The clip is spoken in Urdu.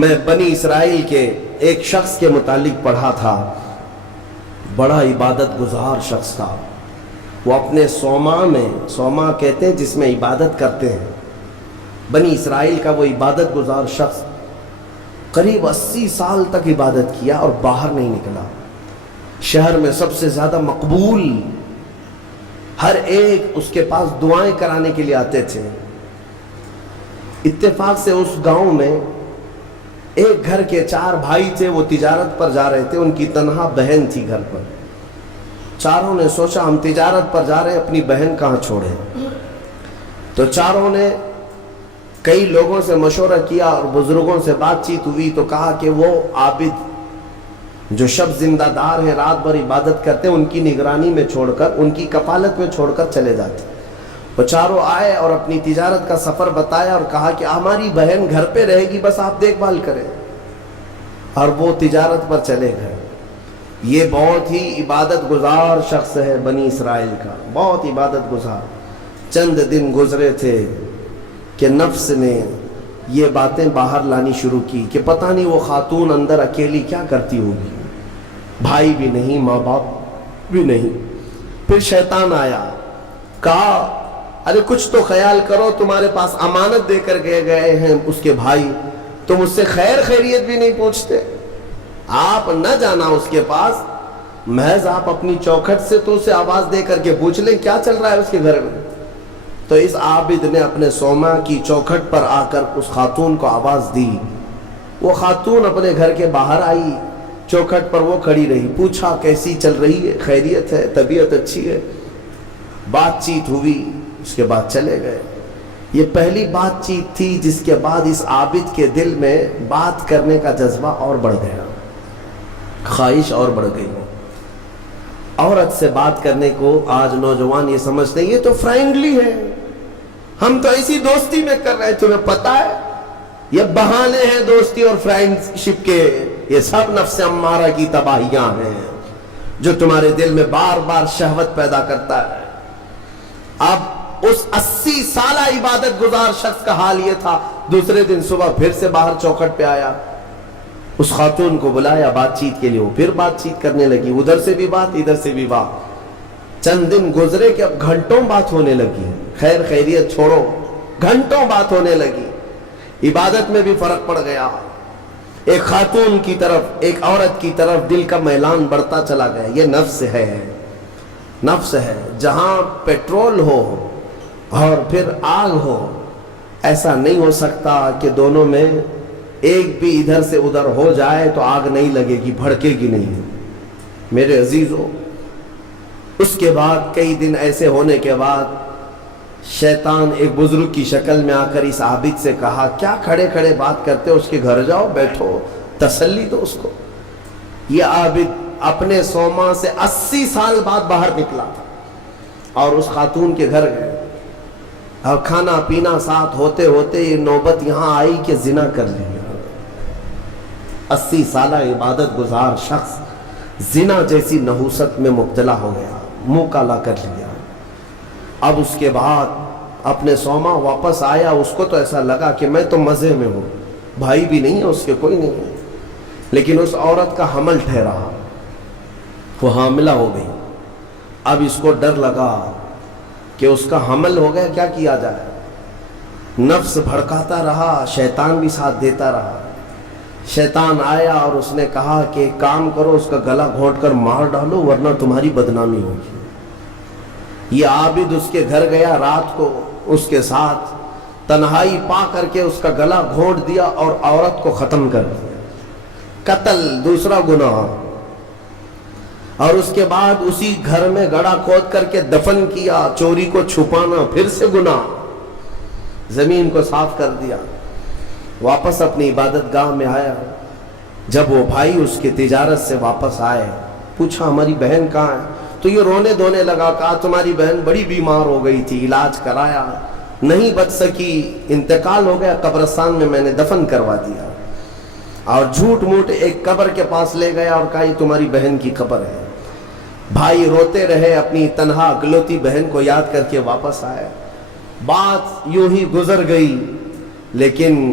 میں بنی اسرائیل کے ایک شخص کے متعلق پڑھا تھا، بڑا عبادت گزار شخص تھا۔ وہ اپنے صومعہ کہتے ہیں جس میں عبادت کرتے ہیں، بنی اسرائیل کا وہ عبادت گزار شخص قریب 80 سال تک عبادت کیا اور باہر نہیں نکلا۔ شہر میں سب سے زیادہ مقبول، ہر ایک اس کے پاس دعائیں کرانے کے لیے آتے تھے۔ اتفاق سے اس گاؤں میں ایک گھر کے 4 بھائی تھے، وہ تجارت پر جا رہے تھے، ان کی تنہا بہن تھی گھر پر۔ چاروں نے سوچا ہم تجارت پر جا رہے ہیں، اپنی بہن کہاں چھوڑیں؟ تو چاروں نے کئی لوگوں سے مشورہ کیا اور بزرگوں سے بات چیت ہوئی تو کہا کہ وہ عابد جو شب زندہ دار ہیں، رات بھر عبادت کرتے ہیں، ان کی نگرانی میں چھوڑ کر، ان کی کفالت میں چھوڑ کر چلے جاتے۔ وہ چاروں آئے اور اپنی تجارت کا سفر بتایا اور کہا کہ ہماری بہن گھر پہ رہے گی، بس آپ دیکھ بھال کریں، اور وہ تجارت پر چلے گئے۔ یہ بہت ہی عبادت گزار شخص ہے بنی اسرائیل کا، بہت عبادت گزار۔ چند دن گزرے تھے کہ نفس نے یہ باتیں باہر لانی شروع کی کہ پتہ نہیں وہ خاتون اندر اکیلی کیا کرتی ہوگی، بھائی بھی نہیں، ماں باپ بھی نہیں۔ پھر شیطان آیا، کہا ارے کچھ تو خیال کرو، تمہارے پاس امانت دے کر گئے ہیں اس کے بھائی، تم اس سے خیر خیریت بھی نہیں پوچھتے، آپ نہ جانا اس کے پاس، محض آپ اپنی چوکھٹ سے تو اسے آواز دے کر کے پوچھ لیں کیا چل رہا ہے اس کے گھر میں۔ تو اس عابد نے اپنے صومعہ کی چوکھٹ پر آ کر اس خاتون کو آواز دی۔ وہ خاتون اپنے گھر کے باہر آئی، چوکھٹ پر وہ کھڑی رہی، پوچھا کیسی چل رہی ہے، خیریت ہے، طبیعت اچھی ہے، بات چیت ہوئی، اس کے بعد چلے گئے۔ یہ پہلی بات چیت تھی جس کے بعد اس عابد کے دل میں بات کرنے کا جذبہ اور بڑھ گیا، خواہش اور بڑھ گئی۔ عورت سے بات کرنے کو آج نوجوان یہ سمجھتے ہیں یہ تو فرینڈلی ہے، ہم تو ایسی دوستی میں کر رہے ہیں، تمہیں پتہ ہے یہ بہانے ہیں دوستی اور فرینڈشپ کے، یہ سب نفس امارہ کی تباہیاں ہیں جو تمہارے دل میں بار بار شہوت پیدا کرتا ہے۔ اب اس 80 سالہ عبادت گزار شخص کا حال یہ تھا، دوسرے دن صبح پھر سے باہر چوکھٹ پہ آیا، اس خاتون کو بلایا بات چیت کے لیے، وہ پھر بات چیت کرنے لگی، ادھر سے بھی بات ادھر سے بھی بات۔ چند دن گزرے کہ اب گھنٹوں بات ہونے لگی، خیر خیریت چھوڑو، گھنٹوں بات ہونے لگی، عبادت میں بھی فرق پڑ گیا۔ ایک خاتون کی طرف، ایک عورت کی طرف دل کا میلان بڑھتا چلا گیا۔ یہ نفس ہے، نفس ہے، جہاں پیٹرول ہو اور پھر آگ ہو، ایسا نہیں ہو سکتا کہ دونوں میں ایک بھی ادھر سے ادھر ہو جائے تو آگ نہیں لگے گی، بھڑکے گی نہیں۔ میرے عزیزو، اس کے بعد کئی دن ایسے ہونے کے بعد شیطان ایک بزرگ کی شکل میں آ کر اس عابد سے کہا کیا کھڑے کھڑے بات کرتے ہو، اس کے گھر جاؤ، بیٹھو، تسلی دو اس کو۔ یہ عابد اپنے صومعہ سے 80 سال بعد باہر نکلا تھا اور اس خاتون کے گھر گئے، اور کھانا پینا ساتھ ہوتے ہوتے یہ نوبت یہاں آئی کہ زنا کر لیا۔ 80 سالہ عبادت گزار شخص زنا جیسی نحوست میں مبتلا ہو گیا، منہ کالا کر لیا۔ اب اس کے بعد اپنے صومعہ واپس آیا، اس کو تو ایسا لگا کہ میں تو مزے میں ہوں، بھائی بھی نہیں ہے اس کے، کوئی نہیں ہے، لیکن اس عورت کا حمل ٹھہرا، وہ حاملہ ہو گئی۔ اب اس کو ڈر لگا کہ اس کا حمل ہو گیا، کیا کیا جائے؟ نفس بھڑکاتا رہا، شیطان بھی ساتھ دیتا رہا۔ شیطان آیا اور اس نے کہا کہ ایک کام کرو، اس کا گلا گھونٹ کر مار ڈالو ورنہ تمہاری بدنامی ہوگی۔ یہ عابد اس کے گھر گیا، رات کو اس کے ساتھ تنہائی پا کر کے اس کا گلا گھونٹ دیا اور عورت کو ختم کر دیا۔ قتل دوسرا گناہ، اور اس کے بعد اسی گھر میں گڑھا کھود کر کے دفن کیا، چوری کو چھپانا پھر سے گناہ، زمین کو صاف کر دیا۔ واپس اپنی عبادت گاہ میں آیا، جب وہ بھائی اس کی تجارت سے واپس آئے، پوچھا ہماری بہن کہاں ہے؟ تو یہ رونے دھونے لگا، کہا تمہاری بہن بڑی بیمار ہو گئی تھی، علاج کرایا، نہیں بچ سکی، انتقال ہو گیا، قبرستان میں میں نے دفن کروا دیا، اور جھوٹ موٹ ایک قبر کے پاس لے گیا اور کہا یہ تمہاری بہن کی قبر ہے۔ بھائی روتے رہے، اپنی تنہا اکلوتی بہن کو یاد کر کے واپس آئے۔ بات یوں ہی گزر گئی، لیکن